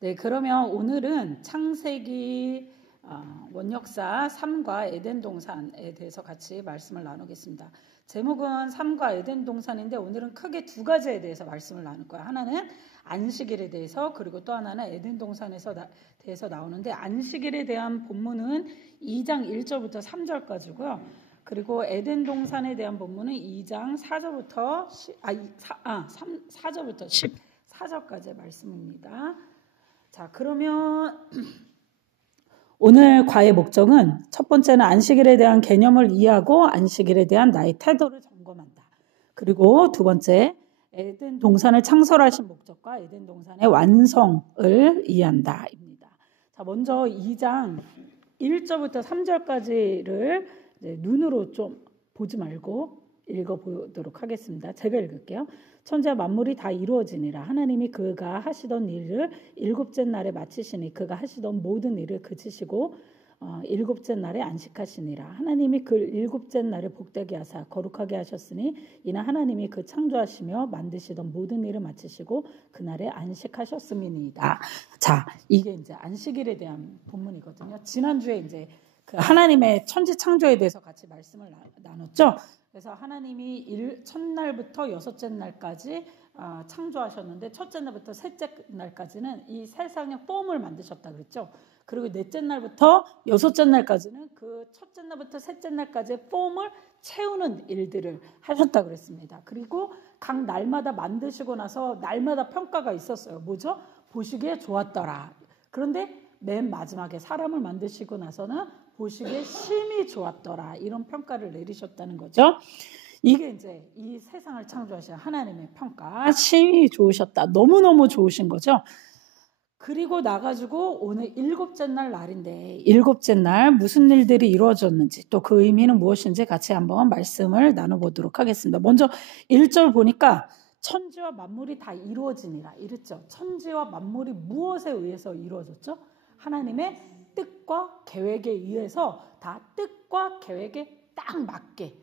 네, 그러면 오늘은 창세기 원역사 3과 에덴 동산에 대해서 같이 말씀을 나누겠습니다. 제목은 3과 에덴 동산인데 오늘은 크게 두 가지에 대해서 말씀을 나눌 거예요. 하나는 안식일에 대해서, 그리고 또 하나는 에덴 동산에서 대해서 나오는데, 안식일에 대한 본문은 2장 1절부터 3절까지고요. 그리고 에덴 동산에 대한 본문은 2장 4절부터 4절부터 14절까지의 말씀입니다. 자, 그러면 오늘 과의 목적은 첫 번째는 안식일에 대한 개념을 이해하고 안식일에 대한 나의 태도를 점검한다. 그리고 두 번째, 에덴 동산을 창설하신 목적과 에덴 동산의 완성을 이해한다. 입니다. 자, 먼저 2장 1절부터 3절까지를 눈으로 좀 보지 말고 읽어보도록 하겠습니다. 제가 읽을게요. 천지와 만물이 다 이루어지니라. 하나님이 그가 하시던 일을 일곱째 날에 마치시니 그가 하시던 모든 일을 그치시고 일곱째 날에 안식하시니라. 하나님이 그 일곱째 날을 복되게 하사 거룩하게 하셨으니 이는 하나님이 그 창조하시며 만드시던 모든 일을 마치시고 그날에 안식하셨음이니이다. 자, 이게 이제 안식일에 대한 본문이거든요. 지난주에 이제 그 하나님의 천지 창조에 대해서 같이 말씀을 나눴죠. 그래서 하나님이 첫날부터 여섯째 날까지 창조하셨는데, 첫째 날부터 셋째 날까지는 이 세상의 폼을 만드셨다 그랬죠. 그리고 넷째 날부터 여섯째 날까지는 그 첫째 날부터 셋째 날까지의 폼을 채우는 일들을 하셨다 그랬습니다. 그리고 각 날마다 만드시고 나서 날마다 평가가 있었어요. 뭐죠? 보시기에 좋았더라. 그런데 맨 마지막에 사람을 만드시고 나서는 보시기에 심히 좋았더라. 이런 평가를 내리셨다는 거죠. 이게 이제 이 세상을 창조하신 하나님의 평가. 심히 좋으셨다. 너무너무 좋으신 거죠. 그리고 나가지고 오늘 일곱째 날 날인데, 일곱째 날 무슨 일들이 이루어졌는지, 또 그 의미는 무엇인지 같이 한번 말씀을 나눠보도록 하겠습니다. 먼저 1절 보니까 천지와 만물이 다 이루어지니라 이랬죠. 천지와 만물이 무엇에 의해서 이루어졌죠? 하나님의 뜻과 계획에 의해서 다 뜻과 계획에 딱 맞게,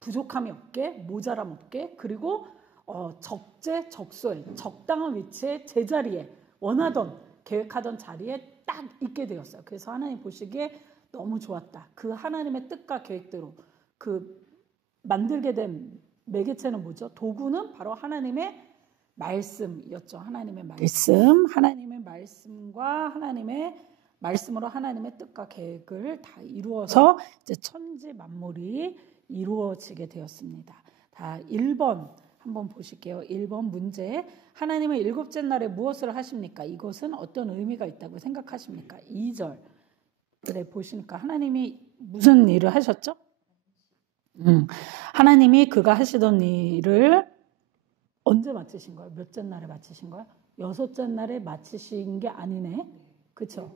부족함이 없게, 모자람 없게, 그리고 적재적소에, 적당한 위치에, 제자리에, 원하던, 계획하던 자리에 딱 있게 되었어요. 그래서 하나님 보시기에 너무 좋았다. 그 하나님의 뜻과 계획대로 그 만들게 된 매개체는 뭐죠? 도구는 바로 하나님의 말씀이었죠. 하나님의 말씀, 하나님의 말씀과 하나님의 말씀으로 하나님의 뜻과 계획을 다 이루어서 이제 천지 만물이 이루어지게 되었습니다. 다 1번 한번 보실게요. 1번 문제. 하나님은 일곱째 날에 무엇을 하십니까? 이것은 어떤 의미가 있다고 생각하십니까? 2절. 그래 보시니까 하나님이 무슨 일을 하셨죠? 하나님이 그가 하시던 일을 언제 마치신 거예요? 몇째 날에 마치신 거예요? 여섯째 날에 마치신 게 아니네. 그렇죠?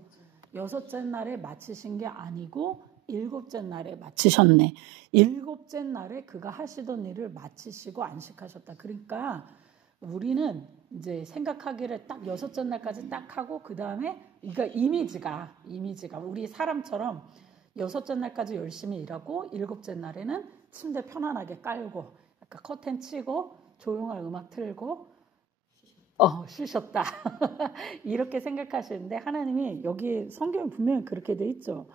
여섯째 날에 마치신 게 아니고 일곱째 날에 마치셨네. 일곱째 날에 그가 하시던 일을 마치시고 안식하셨다. 그러니까 우리는 이제 생각하기를 딱 여섯째 날까지 딱 하고 그 다음에 그러니까 이미지가 우리 사람처럼 여섯째 날까지 열심히 일하고 일곱째 날에는 침대 편안하게 깔고 약간 커튼 치고 조용한 음악 틀고 쉬셨다. 이렇게 생각하시는데 하나님이 여기 성경에 분명히 그렇게 돼 있죠.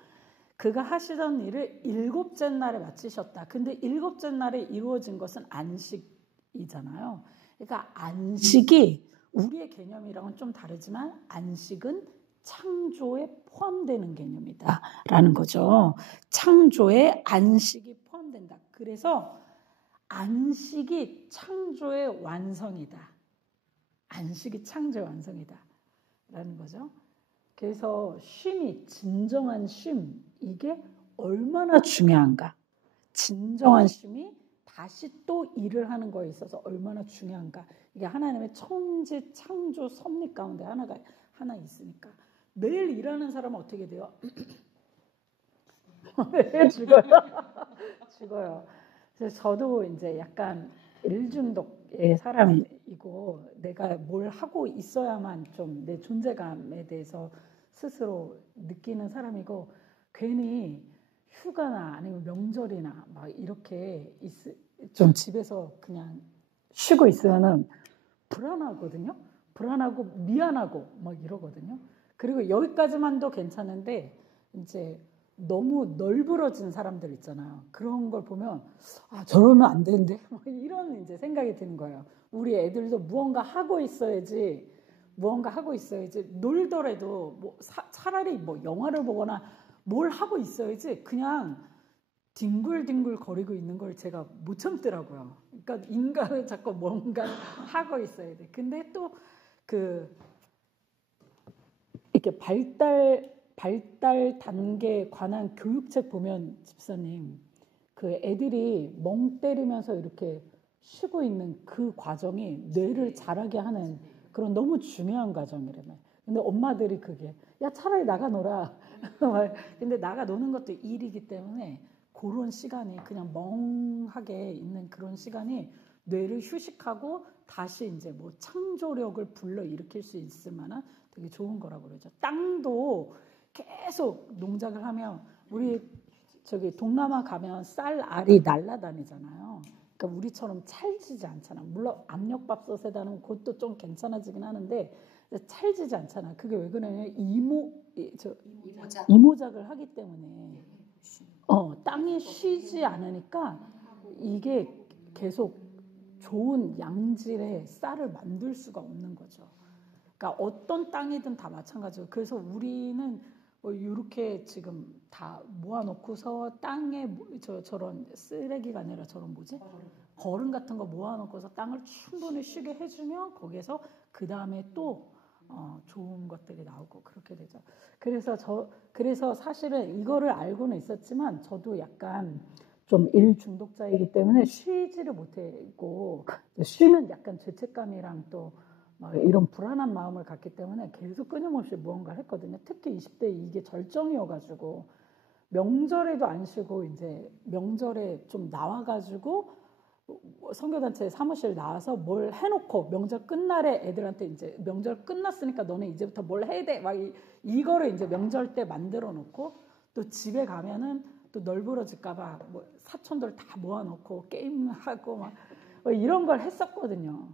그가 하시던 일을 일곱째 날에 마치셨다. 근데 일곱째 날에 이루어진 것은 안식이잖아요. 그러니까 안식이 우리의 개념이랑은 좀 다르지만 안식은 창조에 포함되는 개념이다 라는 거죠. 창조에 안식이 포함된다. 그래서 안식이 창조의 완성이다. 안식이 창조의 완성이다 라는 거죠. 그래서 쉼이, 진정한 쉼, 이게 얼마나 중요한가. 진정한 쉼이 다시 또 일을 하는 거에 있어서 얼마나 중요한가. 이게 하나님의 천지 창조 섭리 가운데 하나 있으니까. 매일 일하는 사람은 어떻게 돼요? 죽어요. 죽어요. 그래서 저도 이제 약간 일중독의 사람이고 내가 뭘 하고 있어야만 좀 내 존재감에 대해서 스스로 느끼는 사람이고, 괜히 휴가나 아니면 명절이나 막 이렇게 좀 집에서 그냥 쉬고 있으면은 불안하거든요. 불안하고 미안하고 막 이러거든요. 그리고 여기까지만도 괜찮은데 이제 너무 널브러진 사람들 있잖아요. 그런 걸 보면 아 저러면 안 되는데 뭐 이런 이제 생각이 드는 거예요. 우리 애들도 무언가 하고 있어야지 놀더라도 뭐 차라리 뭐 영화를 보거나 뭘 하고 있어야지 그냥 뒹굴뒹굴 거리고 있는 걸 제가 못 참더라고요. 그러니까 인간은 자꾸 뭔가 하고 있어야 돼. 근데 또 그 이렇게 발달 단계에 관한 교육책 보면 집사님 그 애들이 멍 때리면서 이렇게 쉬고 있는 그 과정이 뇌를 자라게 하는 그런 너무 중요한 과정이라며. 근데 엄마들이 그게 야 차라리 나가 놀아. 근데 나가 노는 것도 일이기 때문에 그런 시간이 그냥 멍하게 있는 그런 시간이 뇌를 휴식하고 다시 이제 뭐 창조력을 불러일으킬 수 있을 만한 되게 좋은 거라고 그러죠. 땅도 계속 농작을 하면 우리 저기 동남아 가면 쌀 알이 날아다니잖아요. 그러니까 우리처럼 찰지지 않잖아. 물론 압력밥솥에다는 그것도 좀 괜찮아지긴 하는데 찰지지 않잖아. 그게 왜 그러냐면 이모작을 하기 때문에 땅이 쉬지 않으니까 이게 계속 좋은 양질의 쌀을 만들 수가 없는 거죠. 그러니까 어떤 땅이든 다 마찬가지예요. 그래서 우리는 이렇게 지금 다 모아놓고서 땅에 저런 쓰레기가 아니라 저런 거름 같은 거 모아놓고서 땅을 충분히 쉬게 해주면 거기에서 그 다음에 또 좋은 것들이 나오고 그렇게 되죠. 그래서 사실은 이거를 알고는 있었지만 저도 약간 좀 일 중독자이기 때문에 쉬지를 못하고 쉬면 약간 죄책감이랑 또 이런 불안한 마음을 갖기 때문에 계속 끊임없이 무언가를 했거든요. 특히 20대 이게 절정이어가지고 명절에도 안 쉬고 이제 명절에 좀 나와가지고 선교단체 사무실 나와서 뭘 해놓고 명절 끝날에 애들한테 이제 명절 끝났으니까 너네 이제부터 뭘 해야 돼 막 이거를 이제 명절 때 만들어 놓고 또 집에 가면은 또 널브러질까봐 뭐 사촌들 다 모아놓고 게임하고 막 이런 걸 했었거든요.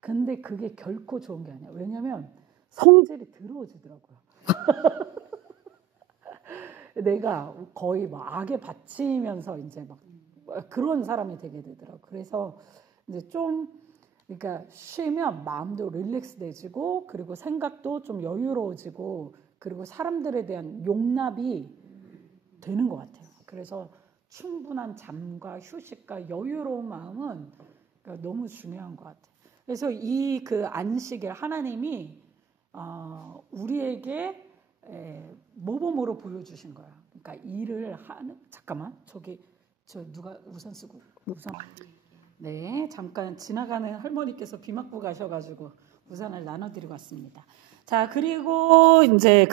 근데 그게 결코 좋은 게 아니야. 왜냐면 성질이 더러워지더라고요. 내가 거의 막 악에 바치면서 이제 막 그런 사람이 되게 되더라고요. 그래서 이제 좀 그러니까 쉬면 마음도 릴렉스 되지고 그리고 생각도 좀 여유로워지고 그리고 사람들에 대한 용납이 되는 것 같아요. 그래서 충분한 잠과 휴식과 여유로운 마음은 너무 중요한 것 같아요. 그래서 이 그 안식일 하나님이 우리에게 모범으로 보여주신 거야. 그러니까 일을 하는 잠깐만 저 누가 우산 쓰고 우산 네 잠깐 지나가는 할머니께서 비 맞고 가셔가지고 우산을 나눠드리고 왔습니다. 자 그리고 이제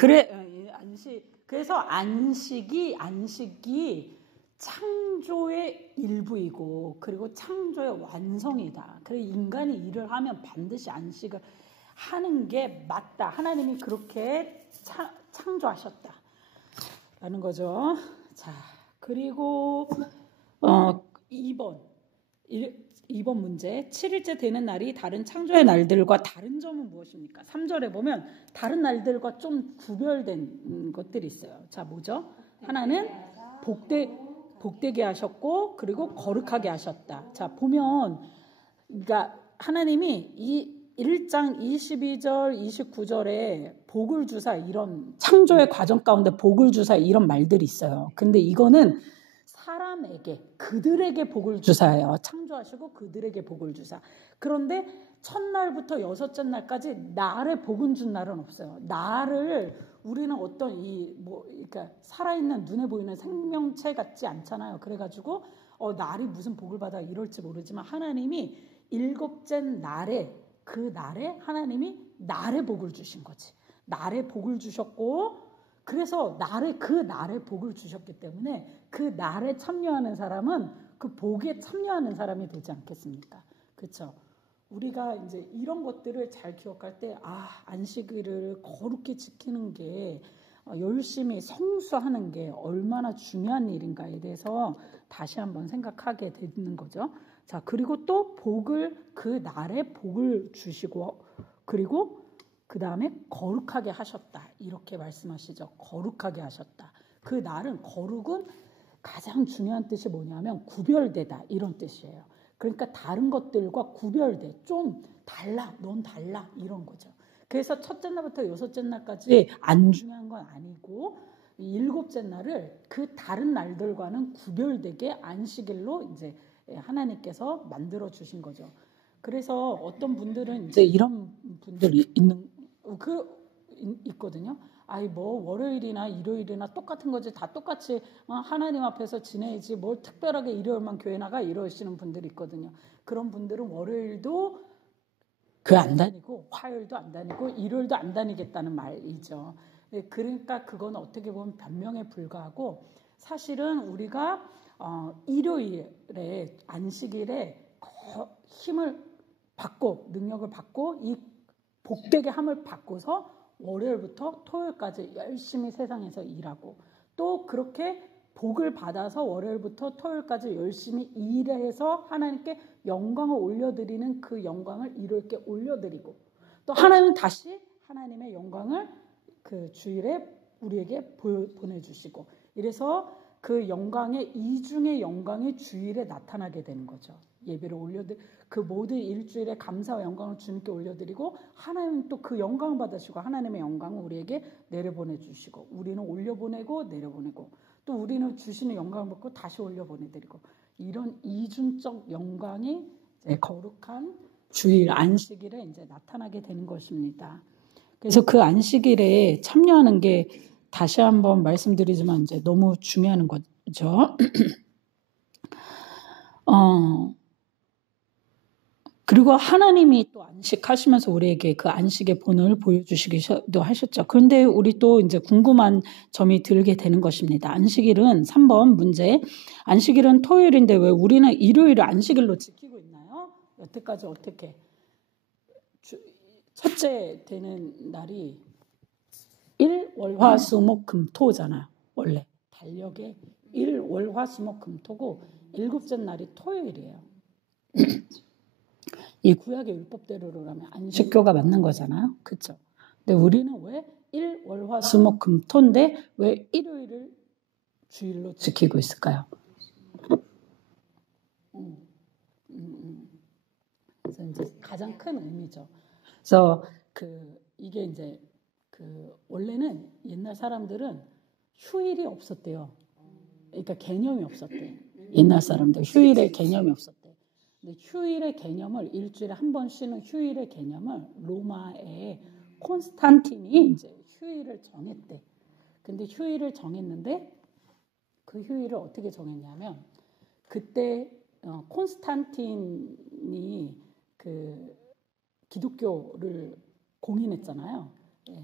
그래서 안식이 창조의 일부이고 그리고 창조의 완성이다. 그래서 인간이 일을 하면 반드시 안식을 하는 게 맞다. 하나님이 그렇게 창조하셨다. 라는 거죠. 자, 그리고 2번 문제. 7일째 되는 날이 다른 창조의 날들과 다른 점은 무엇입니까? 3절에 보면 다른 날들과 좀 구별된 것들이 있어요. 자, 뭐죠? 하나는 복되게 하셨고 그리고 거룩하게 하셨다. 자, 보면 그러니까 하나님이 이 1장 22절 29절에 복을 주사 이런 창조의 과정 가운데 복을 주사 이런 말들이 있어요. 근데 이거는 사람에게 그들에게 복을 주사예요. 창조하시고 그들에게 복을 주사. 그런데 첫날부터 여섯째 날까지 날에 복은 준 날은 없어요. 날을 우리는 어떤 그러니까 살아있는 눈에 보이는 생명체 같지 않잖아요. 그래가지고 날이 무슨 복을 받아 이럴지 모르지만 하나님이 일곱째 날에 그 날에 하나님이 날에 복을 주신 거지. 날에 복을 주셨고 그래서 그 날에 복을 주셨기 때문에 그 날에 참여하는 사람은 그 복에 참여하는 사람이 되지 않겠습니까? 그렇죠? 우리가 이제 이런 것들을 잘 기억할 때 안식일을 거룩히 지키는 게 열심히 성수하는 게 얼마나 중요한 일인가에 대해서 다시 한번 생각하게 되는 거죠. 자, 그리고 또 그 날에 복을 주시고 그리고 그 다음에 거룩하게 하셨다. 이렇게 말씀하시죠. 거룩하게 하셨다. 그 날은 거룩은 가장 중요한 뜻이 뭐냐면 구별되다 이런 뜻이에요. 그러니까 다른 것들과 구별돼. 좀 달라. 넌 달라. 이런 거죠. 그래서 첫째 날부터 여섯째 날까지 안 중요한 건 아니고 일곱째 날을 그 다른 날들과는 구별되게 안식일로 이제 하나님께서 만들어 주신 거죠. 그래서 어떤 분들은 이제 이런 분들이 있거든요. 아이 뭐 월요일이나 일요일이나 똑같은 거지 다 똑같이 하나님 앞에서 지내야지 뭘 특별하게 일요일만 교회 나가 이러시는 분들이 있거든요. 그런 분들은 월요일도 교회 안 다니고 화요일도 안 다니고 일요일도 안 다니겠다는 말이죠. 그러니까 그건 어떻게 보면 변명에 불과하고 사실은 우리가 일요일에 안식일에 힘을 받고 능력을 받고 이 복되게 함을 받고서 월요일부터 토요일까지 열심히 세상에서 일하고 또 그렇게 복을 받아서 월요일부터 토요일까지 열심히 일해서 하나님께 영광을 올려드리는 그 영광을 일요일께 올려드리고 또 하나님은 다시 하나님의 영광을 그 주일에 우리에게 보내주시고 이래서 그 영광의 이중의 영광이 주일에 나타나게 되는 거죠. 예배를 그 모든 일주일에 감사와 영광을 주님께 올려드리고 하나님은 또 그 영광을 받으시고 하나님의 영광을 우리에게 내려보내주시고 우리는 올려보내고 내려보내고 또 우리는 주시는 영광을 받고 다시 올려보내드리고 이런 이중적 영광이 이제 거룩한 주일 안식일에 이제 나타나게 되는 것입니다. 그래서 그 안식일에 참여하는 게 다시 한번 말씀드리지만 이제 너무 중요한 거죠. 그리고 하나님이 또 안식하시면서 우리에게 그 안식의 본을 보여주시기도 하셨죠. 그런데 우리 또 이제 궁금한 점이 들게 되는 것입니다. 안식일은 3번 문제. 안식일은 토요일인데 왜 우리는 일요일을 안식일로 지키고 있나요? 여태까지 어떻게? 첫째 되는 날이 일, 월, 화, 수, 목, 금, 토잖아요. 원래 달력에 일, 월, 화, 수, 목, 금, 토고 일곱째 날이 토요일이에요. 이 구약의 율법대로라면 안식교가 맞는 거잖아요. 그렇죠? 근데 우리는 왜 일, 월, 화, 수, 목, 금, 토인데 왜 일요일을 주일로 지키고 있을까요? 그래서 이제 가장 큰 의미죠. 그래서 이게 이제 원래는 옛날 사람들은 휴일이 없었대요. 그러니까 개념이 없었대. 옛날 사람들 휴일의 개념이 없었대. 근데 휴일의 개념을 일주일에 한 번 쉬는 휴일의 개념을 로마의 콘스탄틴이 이제 휴일을 정했대. 근데 휴일을 정했는데 그 휴일을 어떻게 정했냐면 그때 콘스탄틴이 그 기독교를 공인했잖아요. 예.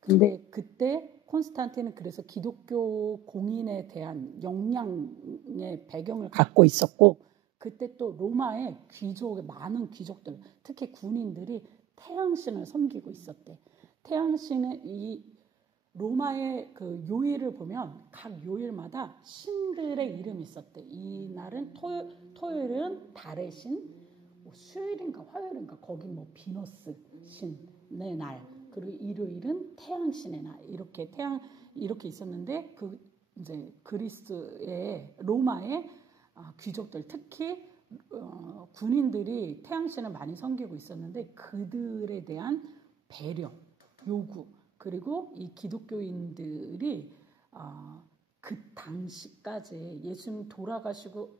근데 그때 콘스탄틴은 그래서 기독교 공인에 대한 역량의 배경을 갖고 있었고 그때 또 로마의 귀족의 많은 귀족들 특히 군인들이 태양신을 섬기고 있었대. 태양신의 이 로마의 그 요일을 보면 각 요일마다 신들의 이름이 있었대. 이 날은 토요일은 달의 신, 수요일인가 화요일인가 거기 뭐 비너스 신의 날, 그리고 일요일은 태양신의 날 이렇게 있었는데 그 이제 그리스의 로마의 귀족들 특히 군인들이 태양신을 많이 섬기고 있었는데 그들에 대한 배려, 요구 그리고 이 기독교인들이 그 당시까지 예수님 돌아가시고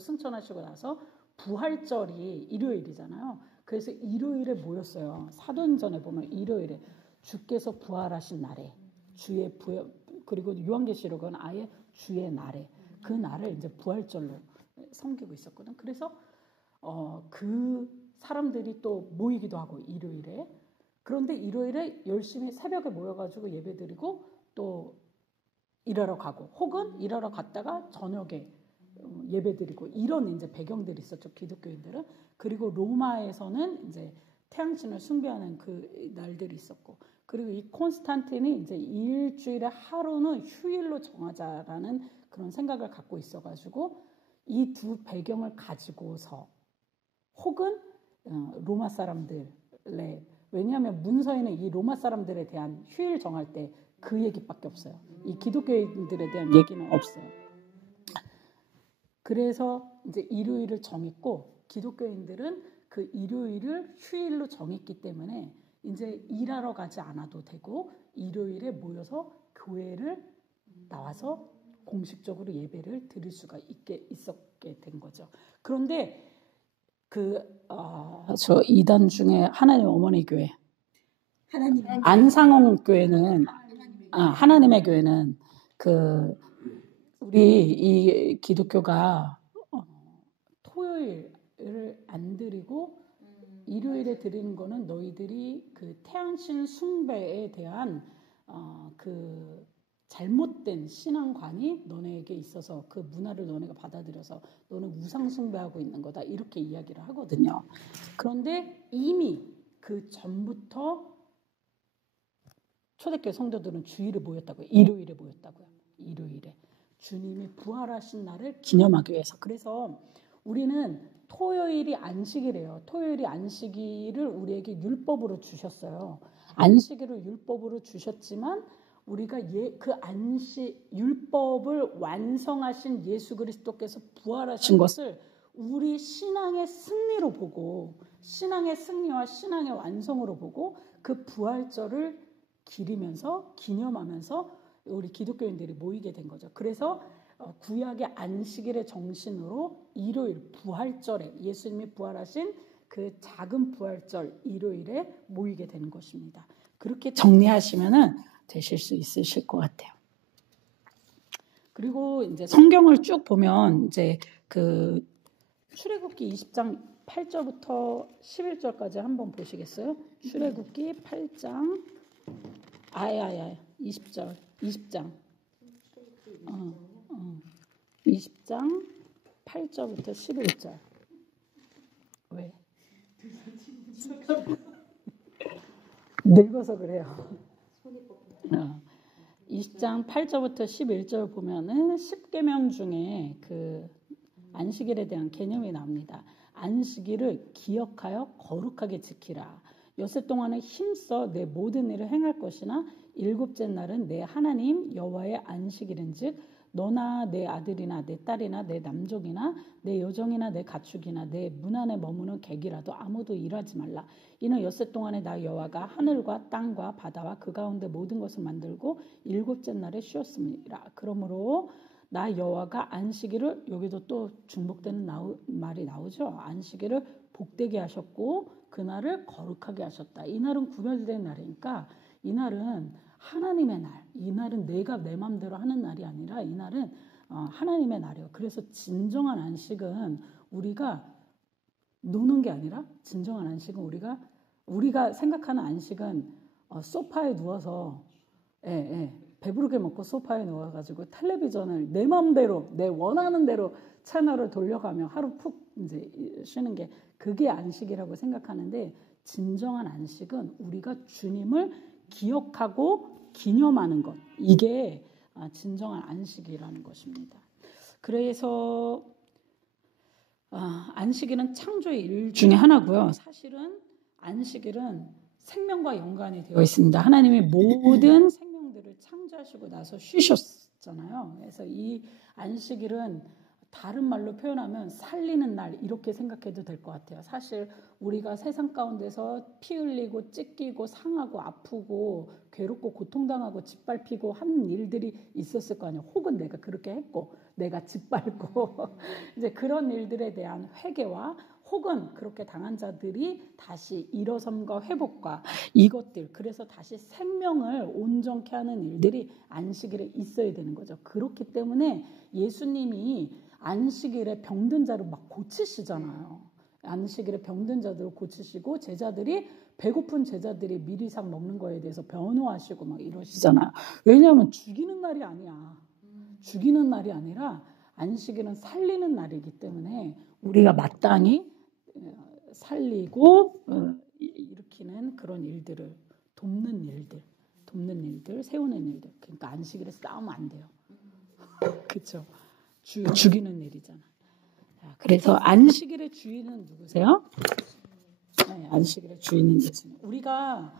승천하시고 나서 부활절이 일요일이잖아요. 그래서 일요일에 모였어요. 사도행전에 보면 일요일에 주께서 부활하신 날에 주의 부활 그리고 요한계시록은 아예 주의 날에 그 날을 이제 부활절로 섬기고 있었거든. 그래서 그 사람들이 또 모이기도 하고 일요일에 그런데 일요일에 열심히 새벽에 모여가지고 예배드리고 또 일하러 가고 혹은 일하러 갔다가 저녁에 예배드리고 이런 이제 배경들이 있었죠. 기독교인들은. 그리고 로마에서는 이제 태양신을 숭배하는 그 날들이 있었고 그리고 이 콘스탄틴이 이제 일주일에 하루는 휴일로 정하자라는 그런 생각을 갖고 있어가지고 이 두 배경을 가지고서 혹은 로마 사람들의 왜냐하면 문서에는 이 로마 사람들에 대한 휴일 정할 때 그 얘기밖에 없어요. 이 기독교인들에 대한 얘기는 없어요. 그래서 이제 일요일을 정했고 기독교인들은 그 일요일을 휴일로 정했기 때문에 이제 일하러 가지 않아도 되고 일요일에 모여서 교회를 나와서 공식적으로 예배를 드릴 수가 있었게 된 거죠. 그런데 저 이단 중에 하나님 어머니 교회 안상홍 교회는 하나님의 교회는 우리 이 기독교가 토요일을 안 드리고 일요일에 드리는 거는 너희들이 그 태양신 숭배에 대한 그 잘못된 신앙관이 너네에게 있어서 그 문화를 너네가 받아들여서 너는 우상 숭배하고 있는 거다 이렇게 이야기를 하거든요. 그런데 이미 그 전부터 초대교회 성도들은 주일에 모였다고요. 일요일에 모였다고요. 일요일에 주님이 부활하신 날을 기념하기 위해서. 그래서 우리는 토요일이 안식이래요. 토요일이 안식일을 우리에게 율법으로 주셨어요. 안식일을 율법으로 주셨지만 우리가 그 안식 율법을 완성하신 예수 그리스도께서 부활하신 것을 우리 신앙의 승리로 보고 신앙의 승리와 신앙의 완성으로 보고 그 부활절을 기념하면서 우리 기독교인들이 모이게 된 거죠. 그래서 구약의 안식일의 정신으로 일요일 부활절에 예수님이 부활하신 그 작은 부활절 일요일에 모이게 되는 것입니다. 그렇게 정리하시면은 되실 수 있으실 것 같아요. 그리고 이제 성경을 쭉 보면 이제 그 출애굽기 20장 8절부터 11절까지 한번 보시겠어요? 출애굽기 8장 20장 20장 8절부터 11절. 왜? 늙어서 그래요. 20장 8절부터 11절 보면은 10계명 중에 그 안식일에 대한 개념이 나옵니다. 안식일을 기억하여 거룩하게 지키라. 여섯 동안에 힘써 내 모든 일을 행할 것이나 일곱째 날은 내 하나님 여호와의 안식일인즉 너나 내 아들이나 내 딸이나 내 남종이나 내 여종이나 내 가축이나 내 문 안에 머무는 객이라도 아무도 일하지 말라. 이는 엿새 동안에 나 여호와가 하늘과 땅과 바다와 그 가운데 모든 것을 만들고 일곱째 날에 쉬었습니다. 그러므로 나 여호와가 안식일을 여기도 또 중복되는 말이 나오죠. 안식일을 복되게 하셨고 그날을 거룩하게 하셨다. 이 날은 구별된 날이니까 이 날은 하나님의 날. 이 날은 내가 내 마음대로 하는 날이 아니라 이 날은 하나님의 날이에요. 그래서 진정한 안식은 우리가 노는 게 아니라 진정한 안식은 우리가 생각하는 안식은 소파에 누워서 배부르게 먹고 소파에 누워가지고 텔레비전을 내 마음대로 내 원하는 대로 채널을 돌려가며 하루 푹 이제 쉬는 게 그게 안식이라고 생각하는데 진정한 안식은 우리가 주님을 기억하고 기념하는 것. 이게 진정한 안식이라는 것입니다. 그래서 안식일은 창조의 일 중에 하나고요. 사실은 안식일은 생명과 연관이 되어 있습니다. 하나님이 모든 생명들을 창조하시고 나서 쉬셨잖아요. 그래서 이 안식일은 다른 말로 표현하면 살리는 날 이렇게 생각해도 될 것 같아요. 사실 우리가 세상 가운데서 피 흘리고 찢기고 상하고 아프고 괴롭고 고통당하고 짓밟히고 하는 일들이 있었을 거 아니에요. 혹은 내가 그렇게 했고 내가 짓밟고 이제 그런 일들에 대한 회개와 혹은 그렇게 당한 자들이 다시 일어섬과 회복과 이것들 그래서 다시 생명을 온전케 하는 일들이 안식일에 있어야 되는 거죠. 그렇기 때문에 예수님이 안식일에 병든 자를 막 고치시잖아요. 안식일에 병든 자들을 고치시고 제자들이 배고픈 제자들이 미리상 먹는 거에 대해서 변호하시고 막 이러시잖아요. 왜냐하면 죽이는 날이 아니야. 죽이는 날이 아니라 안식일은 살리는 날이기 때문에 우리가 마땅히 살리고 일으키는 그런 일들을 돕는 일들, 세우는 일들. 그러니까 안식일에 싸우면 안 돼요. 그렇죠? 죽이는 일이잖아. 그래서 안식일의 주인은 누구세요? 네, 안식일의 주인은 예수님. 우리가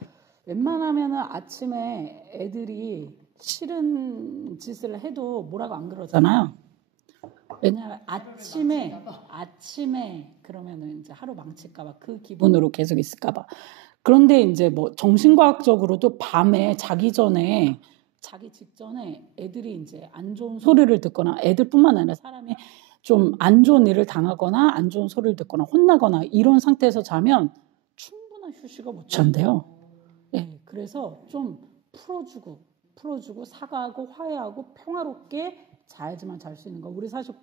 웬만하면 아침에 애들이 싫은 짓을 해도 뭐라고 안 그러잖아요. 왜냐하면 아침에 그러면은 이제 하루 망칠까봐 그 기분으로 계속 있을까봐. 그런데 이제 뭐 정신과학적으로도 밤에 자기 직전에 애들이 이제 안 좋은 소리를 듣거나 애들뿐만 아니라 사람이 좀 안 좋은 일을 당하거나 안 좋은 소리를 듣거나 혼나거나 이런 상태에서 자면 충분한 휴식을 못 취한대요. 네, 그래서 좀 풀어주고 사과하고 화해하고 평화롭게 자야지만 잘 수 있는 거. 우리 사실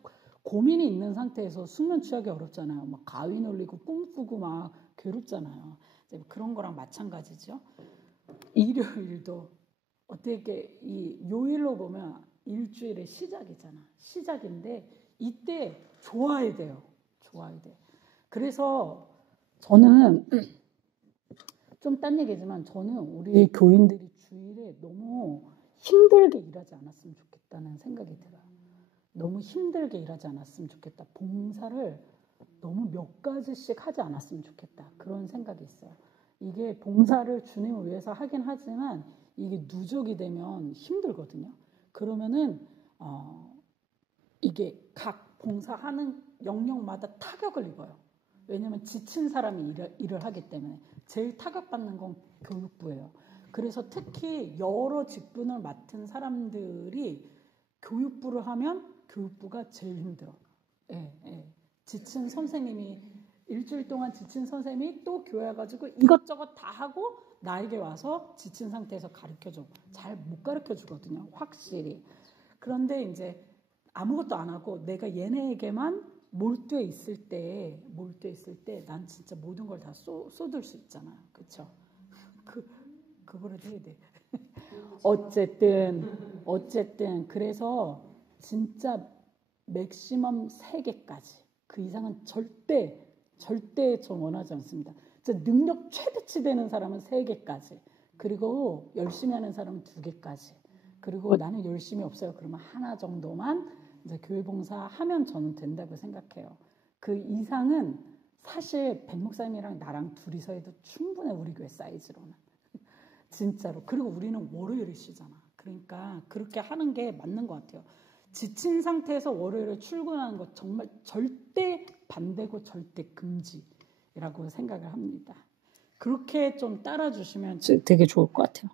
고민이 있는 상태에서 숙면 취하기 어렵잖아요. 막 가위 눌리고 꿈꾸고 막 괴롭잖아요. 그런 거랑 마찬가지죠. 일요일도 어떻게 이 요일로 보면 일주일의 시작이잖아. 시작인데 이때 좋아야 돼요. 좋아야 돼. 그래서 저는 좀 딴 얘기지만 저는 우리 교인들이 주일에 너무 힘들게 일하지 않았으면 좋겠다는 생각이 들어요. 너무 힘들게 일하지 않았으면 좋겠다. 봉사를 너무 몇 가지씩 하지 않았으면 좋겠다. 그런 생각이 있어요. 이게 봉사를 주님을 위해서 하긴 하지만 이게 누적이 되면 힘들거든요. 그러면은 이게 각 봉사하는 영역마다 타격을 입어요. 왜냐하면 지친 사람이 일을 하기 때문에 제일 타격받는 건 교육부예요. 그래서 특히 여러 직분을 맡은 사람들이 교육부를 하면 교육부가 제일 힘들어. 지친 선생님이 일주일 동안 지친 선생님이 또 교회 와가지고 이것저것 다 하고 나에게 와서 지친 상태에서 가르쳐줘. 잘 못 가르쳐주거든요. 확실히. 그런데 이제 아무것도 안 하고 내가 얘네에게만 몰두해 있을 때 난 진짜 모든 걸 다 쏟을 수 있잖아. 그렇죠? 그거라도 해야 돼. 어쨌든 그래서 진짜 맥시멈 3개까지 그 이상은 절대 저 원하지 않습니다. 진짜 능력 최대치 되는 사람은 3개까지 그리고 열심히 하는 사람은 2개까지 그리고 나는 열심히 없어요. 그러면 하나 정도만 이제 교회 봉사하면 저는 된다고 생각해요. 그 이상은 사실 백 목사님이랑 나랑 둘이서 해도 충분해. 우리 교회 사이즈로는. 진짜로. 그리고 우리는 월요일에 쉬잖아. 그러니까 그렇게 하는 게 맞는 것 같아요. 지친 상태에서 월요일에 출근하는 것 정말 절대 반대고 절대 금지라고 생각을 합니다. 그렇게 좀 따라주시면 되게 좋을 것 같아요.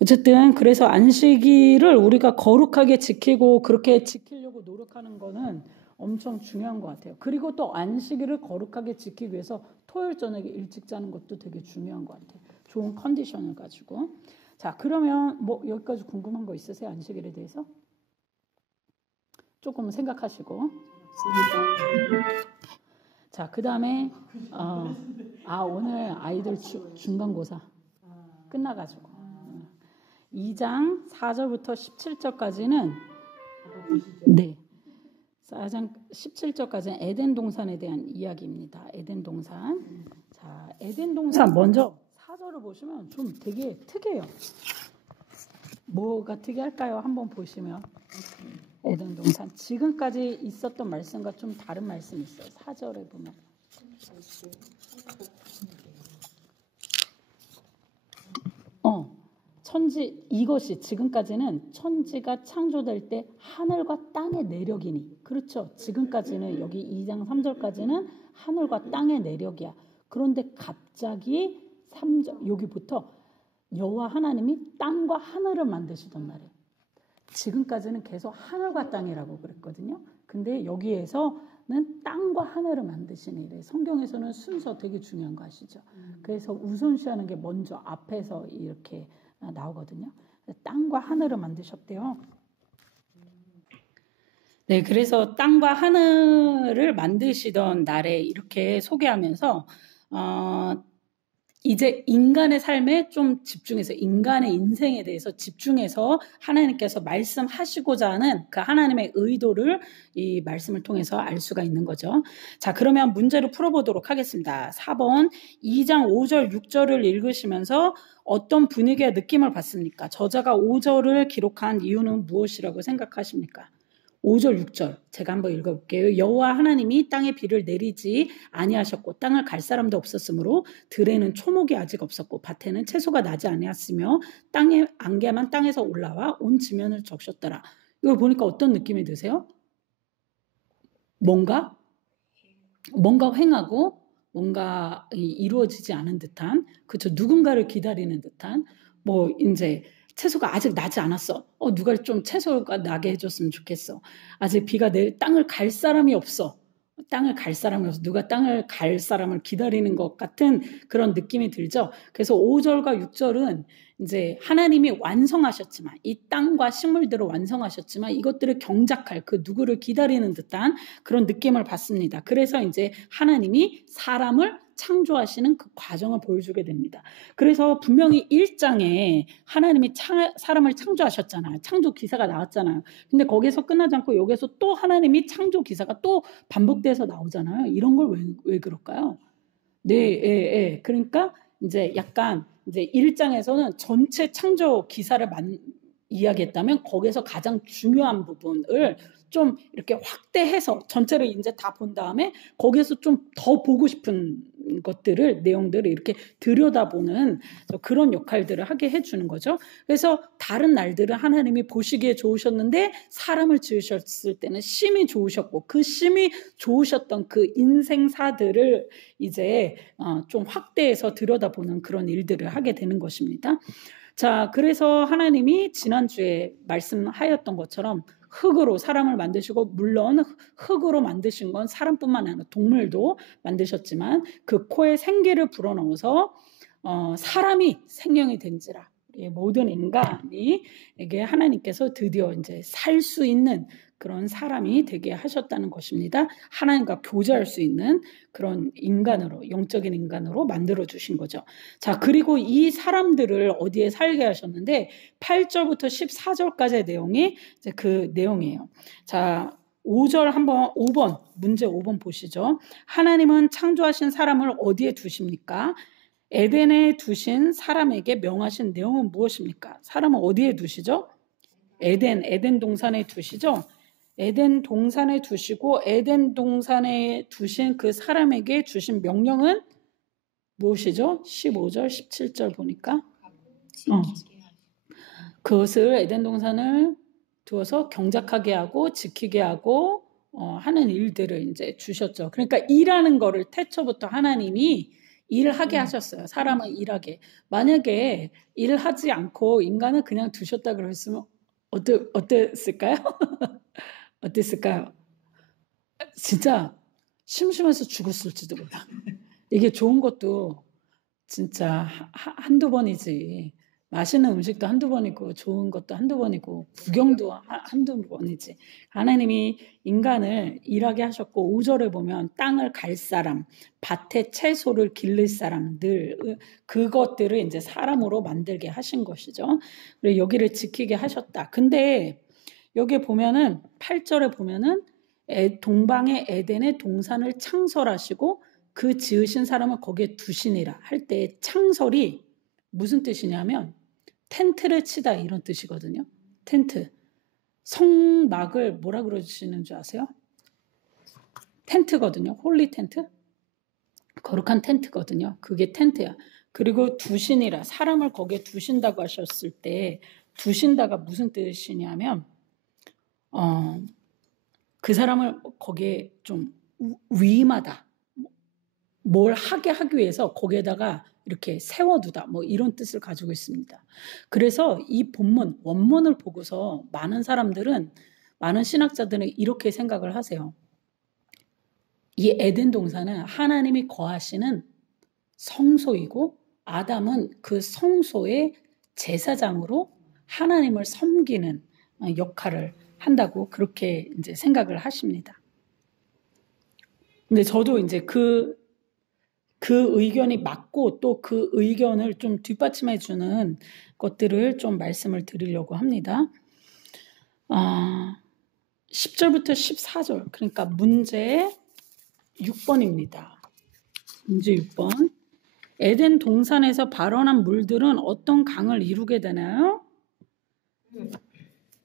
어쨌든 그래서 안식일을 우리가 거룩하게 지키고 그렇게 지키려고 노력하는 거는 엄청 중요한 것 같아요. 그리고 또 안식일을 거룩하게 지키기 위해서 토요일 저녁에 일찍 자는 것도 되게 중요한 것 같아요. 좋은 컨디션을 가지고. 자, 그러면 뭐 여기까지 궁금한 거 있으세요? 안식일에 대해서? 조금 생각하시고. 자, 그 다음에 오늘 아이들 중간고사 끝나가지고 2장 4절부터 17절까지는 4장 17절까지는 에덴 동산에 대한 이야기입니다. 에덴 동산. 자, 에덴 동산 먼저 4절을 보시면 좀 되게 특이해요. 뭐가 특이할까요? 한번 보시면 에덴 동산 지금까지 있었던 말씀과 좀 다른 말씀이 있어요. 4절에 보면 이것이 지금까지는 천지가 창조될 때 하늘과 땅의 내력이니 그렇죠. 지금까지는 여기 2장 3절까지는 하늘과 땅의 내력이야. 그런데 갑자기 3절 여기부터 여호와 하나님이 땅과 하늘을 만드시던 날에 지금까지는 계속 하늘과 땅이라고 그랬거든요. 근데 여기에서는 땅과 하늘을 만드시는 일에 성경에서는 순서 되게 중요한 거 아시죠? 그래서 우선시하는 게 먼저 앞에서 이렇게 나오거든요. 땅과 하늘을 만드셨대요. 네, 그래서 땅과 하늘을 만드시던 날에 이렇게 소개하면서 이제 인간의 삶에 좀 집중해서 인간의 인생에 대해서 집중해서 하나님께서 말씀하시고자 하는 그 하나님의 의도를 이 말씀을 통해서 알 수가 있는 거죠. 자, 그러면 문제를 풀어보도록 하겠습니다. 4번 2장 5절 6절을 읽으시면서 어떤 분위기의 느낌을 받습니까? 저자가 5절을 기록한 이유는 무엇이라고 생각하십니까? 5절, 6절 제가 한번 읽어볼게요. 여호와 하나님이 땅에 비를 내리지 아니하셨고 땅을 갈 사람도 없었으므로 들에는 초목이 아직 없었고 밭에는 채소가 나지 아니하였으며 땅에 안개만 땅에서 올라와 온 지면을 적셨더라. 이걸 보니까 어떤 느낌이 드세요? 뭔가 횡하고 뭔가 이루어지지 않은 듯한, 그렇죠? 누군가를 기다리는 듯한, 뭐 이제 채소가 아직 나지 않았어. 누가 좀 채소가 나게 해줬으면 좋겠어. 아직 비가 땅을 갈 사람이 없어. 땅을 갈 사람이 없어. 누가 땅을 갈 사람을 기다리는 것 같은 그런 느낌이 들죠. 그래서 5절과 6절은 이제 하나님이 완성하셨지만, 이 땅과 식물들을 완성하셨지만 이것들을 경작할 그 누구를 기다리는 듯한 그런 느낌을 받습니다. 그래서 이제 하나님이 사람을 창조하시는 그 과정을 보여주게 됩니다. 그래서 분명히 1장에 하나님이 사람을 창조하셨잖아요. 창조 기사가 나왔잖아요. 근데 거기서 끝나지 않고 여기서 또 하나님이 창조 기사가 또 반복돼서 나오잖아요. 이런 걸 왜 그럴까요? 네, 예, 예. 그러니까 이제 약간 이제 1장에서는 전체 창조 기사를 이야기했다면 거기서 가장 중요한 부분을 좀 이렇게 확대해서 전체를 이제 다 본 다음에 거기에서 좀 더 보고 싶은 것들을 내용들을 이렇게 들여다보는 그런 역할들을 하게 해주는 거죠. 그래서 다른 날들은 하나님이 보시기에 좋으셨는데 사람을 지으셨을 때는 심히 좋으셨고 그 심히 좋으셨던 그 인생사들을 이제 좀 확대해서 들여다보는 그런 일들을 하게 되는 것입니다. 자, 그래서 하나님이 지난주에 말씀하였던 것처럼 흑으로 사람을 만드시고, 물론 흑으로 만드신 건 사람뿐만 아니라 동물도 만드셨지만 그 코에 생기를 불어넣어서 사람이 생명이 된지라. 모든 인간이에게 하나님께서 드디어 이제 살 수 있는 그런 사람이 되게 하셨다는 것입니다. 하나님과 교제할 수 있는 그런 인간으로, 영적인 인간으로 만들어 주신 거죠. 자, 그리고 이 사람들을 어디에 살게 하셨는데 8절부터 14절까지의 내용이 이제 그 내용이에요. 자, 5번 문제 5번 보시죠. 하나님은 창조하신 사람을 어디에 두십니까? 에덴에 두신 사람에게 명하신 내용은 무엇입니까? 사람은 어디에 두시죠? 에덴 동산에 두시죠? 에덴 동산에 두시고 에덴 동산에 두신 그 사람에게 주신 명령은 무엇이죠? 15절, 17절 보니까 그것을 에덴 동산을 두어서 경작하게 하고 지키게 하고 하는 일들을 이제 주셨죠. 그러니까 일하는 거를 태초부터 하나님이 일하게 하셨어요. 사람을 일하게. 만약에 일하지 않고 인간을 그냥 두셨다 그랬으면 어땠을까요? 어땠을까요? 진짜 심심해서 죽었을지도 몰라. 이게 좋은 것도 진짜 한두 번이지. 맛있는 음식도 한두 번이고 좋은 것도 한두 번이고 구경도 한두 번이지. 하나님이 인간을 일하게 하셨고 5절에 보면 땅을 갈 사람, 밭에 채소를 기를 사람들 그것들을 이제 사람으로 만들게 하신 것이죠. 그리고 여기를 지키게 하셨다. 근데 여기 보면은 8절에 보면은 동방의 에덴의 동산을 창설하시고 그 지으신 사람을 거기에 두시니라 할 때 창설이 무슨 뜻이냐면 텐트를 치다 이런 뜻이거든요. 텐트. 성막을 뭐라 그러시는 줄 아세요? 텐트거든요. 홀리 텐트. 거룩한 텐트거든요. 그게 텐트야. 그리고 두시니라 사람을 거기에 두신다고 하셨을 때 두신다가 무슨 뜻이냐면 그 사람을 거기에 좀 위임하다. 뭘 하게 하기 위해서 거기에다가 이렇게 세워두다 뭐 이런 뜻을 가지고 있습니다. 그래서 이 본문 원문을 보고서 많은 사람들은 많은 신학자들은 이렇게 생각을 하세요. 이 에덴 동산은 하나님이 거하시는 성소이고 아담은 그 성소의 제사장으로 하나님을 섬기는 역할을 한다고 그렇게 이제 생각을 하십니다. 근데 저도 이제 그 의견이 맞고 또 그 의견을 좀 뒷받침해 주는 것들을 좀 말씀을 드리려고 합니다. 10절부터 14절 그러니까 문제 6번입니다. 문제 6번 에덴 동산에서 발원한 물들은 어떤 강을 이루게 되나요?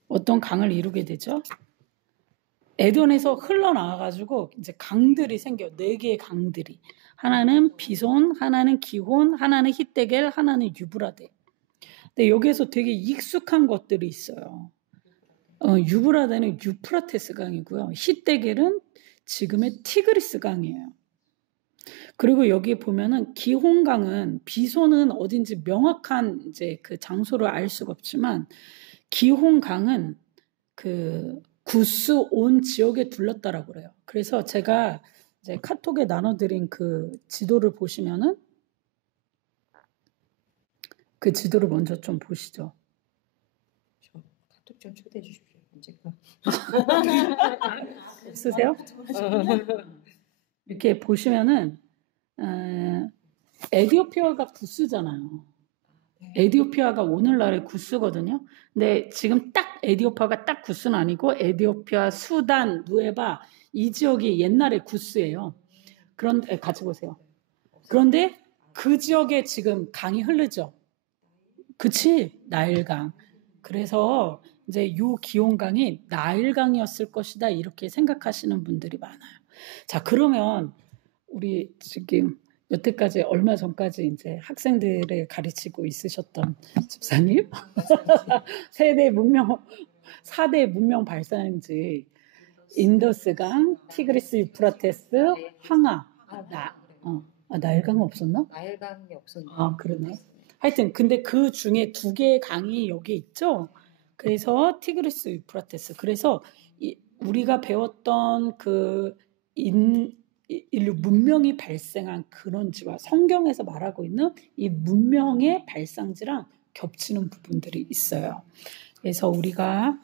어떤 강을 이루게 되죠? 에덴에서 흘러나와가지고 이제 강들이 생겨요. 4개의 강들이. 하나는 비손, 하나는 기혼, 하나는 히데겔, 하나는 유브라데. 근데 여기에서 되게 익숙한 것들이 있어요. 유브라데는 유프라테스 강이고요. 히데겔은 지금의 티그리스 강이에요. 그리고 여기 보면은 기혼강은 비손은 어딘지 명확한 이제 그 장소를 알 수가 없지만 기혼강은 그 구스 온 지역에 둘렀다라고 그래요. 그래서 제가 이제 카톡에 나눠드린 그 지도를 보시면은 그 지도를 먼저 좀 보시죠. 저 카톡 좀 초대해 주십시오. 언제까? 쓰세요? 이렇게 보시면은 에디오피아가 구스잖아요. 에디오피아가 오늘날의 구스거든요. 근데 지금 딱 에디오피아가 딱 구스는 아니고 에디오피아, 수단, 누에바 이 지역이 옛날에 구스예요. 그런데 같이 보세요. 그런데 그 지역에 지금 강이 흐르죠. 그치? 나일강. 그래서 이제 요 기온강이 나일강이었을 것이다 이렇게 생각하시는 분들이 많아요. 자, 그러면 우리 지금 여태까지 얼마 전까지 이제 학생들을 가르치고 있으셨던 집사님 세대 문명 4대 문명 발산지 인더스강, 티그리스 유프라테스, 황하. 나일강은 없었나? 나일강이 없었는데. 아, 그러네. 하여튼 근데 그 중에 2개의 강이 여기 있죠. 그래서 티그리스 유프라테스. 그래서 우리가 배웠던 그 인류 문명이 발생한 그런지와 성경에서 말하고 있는 이 문명의 발상지랑 겹치는 부분들이 있어요. 그래서 우리가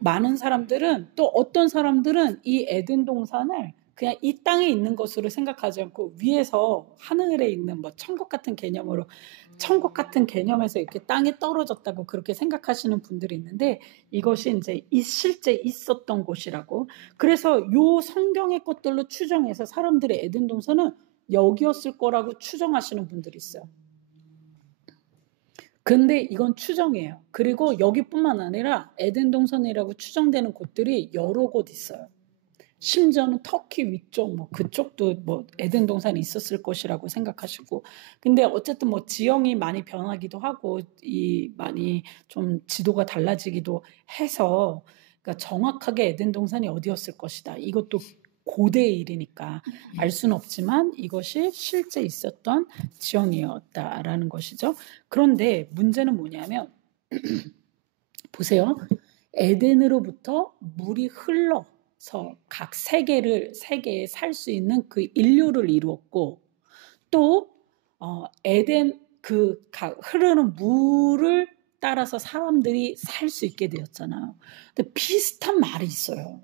많은 사람들은 또 어떤 사람들은 이 에덴 동산을 그냥 이 땅에 있는 것으로 생각하지 않고 위에서 하늘에 있는 뭐 천국 같은 개념으로 천국 같은 개념에서 이렇게 땅에 떨어졌다고 그렇게 생각하시는 분들이 있는데 이것이 이제 실제 있었던 곳이라고. 그래서 요 성경의 것들로 추정해서 사람들의 에덴 동산은 여기였을 거라고 추정하시는 분들이 있어요. 근데 이건 추정이에요. 그리고 여기뿐만 아니라 에덴 동산이라고 추정되는 곳들이 여러 곳 있어요. 심지어는 터키 위쪽 뭐 그쪽도 뭐 에덴 동산이 있었을 것이라고 생각하시고. 근데 어쨌든 뭐 지형이 많이 변하기도 하고 이 많이 좀 지도가 달라지기도 해서 그러니까 정확하게 에덴 동산이 어디였을 것이다. 이것도 고대의 일이니까 알 수는 없지만 이것이 실제 있었던 지형이었다라는 것이죠. 그런데 문제는 뭐냐면 보세요. 에덴으로부터 물이 흘러서 각 세계에 살 수 있는 그 인류를 이루었고 또 에덴 그 흐르는 물을 따라서 사람들이 살 수 있게 되었잖아요. 근데 비슷한 말이 있어요.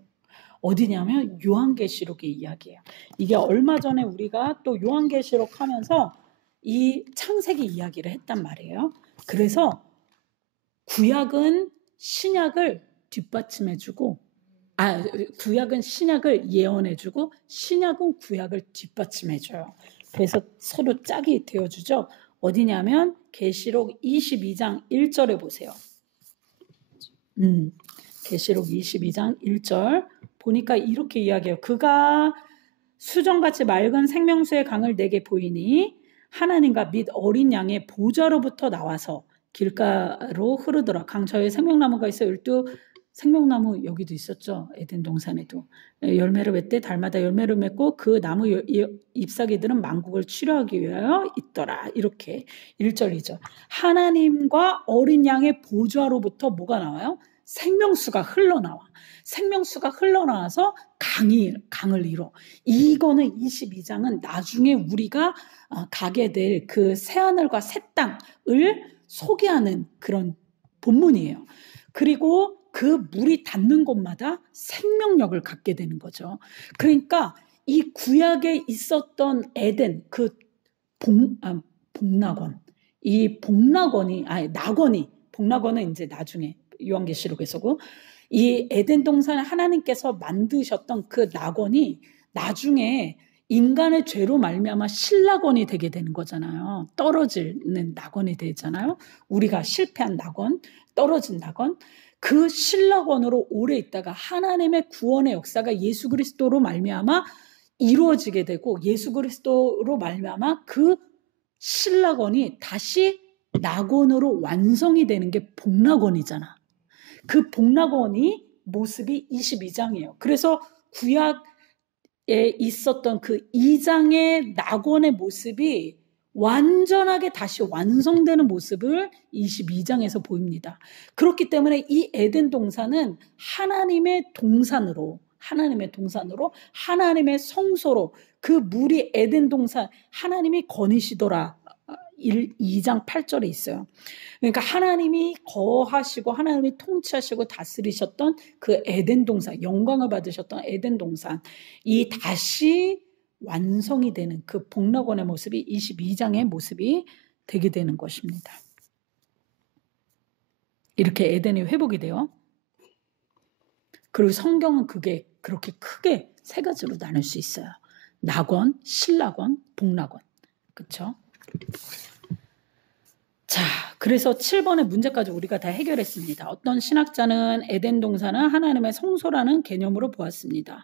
어디냐면 요한계시록의 이야기예요. 이게 얼마 전에 우리가 또 요한계시록 하면서 이 창세기 이야기를 했단 말이에요. 그래서 구약은 신약을 뒷받침해주고 구약은 신약을 예언해주고 신약은 구약을 뒷받침해줘요. 그래서 서로 짝이 되어주죠. 어디냐면 계시록 22장 1절에 보세요. 계시록 22장 1절 보니까 이렇게 이야기해요. 그가 수정같이 맑은 생명수의 강을 내게 보이니 하나님과 및 어린 양의 보좌로부터 나와서 길가로 흐르더라. 강저에 생명나무가 있어 12 생명나무 여기도 있었죠. 에덴 동산에도. 열매를 맺되 달마다 열매를 맺고 그 나무 잎사귀들은 만국을 치료하기 위하여 있더라. 이렇게 1절 2절. 하나님과 어린 양의 보좌로부터 뭐가 나와요? 생명수가 흘러나와. 생명수가 흘러나와서 강을 이뤄. 이거는 22장은 나중에 우리가 가게 될 그 새하늘과 새 땅을 소개하는 그런 본문이에요. 그리고 그 물이 닿는 곳마다 생명력을 갖게 되는 거죠. 그러니까 이 구약에 있었던 에덴 그 복락원 이 복락원은 이제 나중에 요한계시록에서고 이 에덴 동산을 하나님께서 만드셨던 그 낙원이 나중에 인간의 죄로 말미암아 실낙원이 되게 되는 거잖아요. 떨어지는 낙원이 되잖아요. 우리가 실패한 낙원, 떨어진 낙원. 그 신락원으로 오래 있다가 하나님의 구원의 역사가 예수 그리스도로 말미암아 이루어지게 되고 예수 그리스도로 말미암아 그 신락원이 다시 낙원으로 완성이 되는 게 복락원이잖아. 그 복락원이 모습이 22장이에요. 그래서 구약에 있었던 그 2장의 낙원의 모습이 완전하게 다시 완성되는 모습을 22장에서 보입니다. 그렇기 때문에 이 에덴 동산은 하나님의 동산으로 하나님의 성소로 그 물이 에덴 동산 하나님이 거니시더라 2장 8절에 있어요. 그러니까 하나님이 거하시고 하나님이 통치하시고 다스리셨던 그 에덴 동산, 영광을 받으셨던 에덴 동산, 이 다시 완성이 되는 그 복락원의 모습이 22장의 모습이 되게 되는 것입니다. 이렇게 에덴이 회복이 돼요. 그리고 성경은 그게 그렇게 크게 세 가지로 나눌 수 있어요. 낙원, 신락원, 복락원. 그렇죠? 자, 그래서 7번의 문제까지 우리가 다 해결했습니다. 어떤 신학자는 에덴 동산은 하나님의 성소라는 개념으로 보았습니다.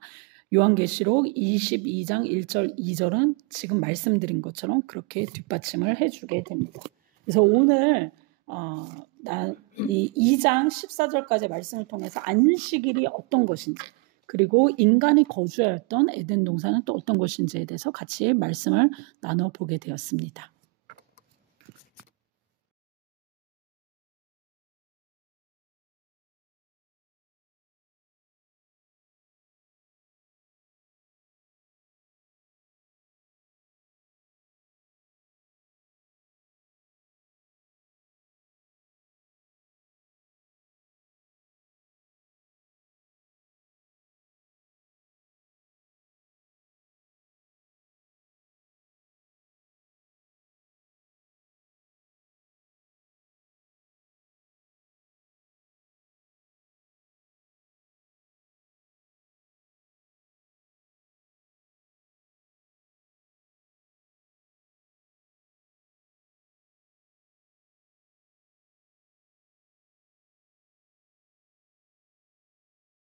요한계시록 22장 1절 2절은 지금 말씀드린 것처럼 그렇게 뒷받침을 해주게 됩니다. 그래서 오늘 이 2장 14절까지 말씀을 통해서 안식일이 어떤 것인지 그리고 인간이 거주하였던 에덴 동산은 또 어떤 것인지에 대해서 같이 말씀을 나눠보게 되었습니다.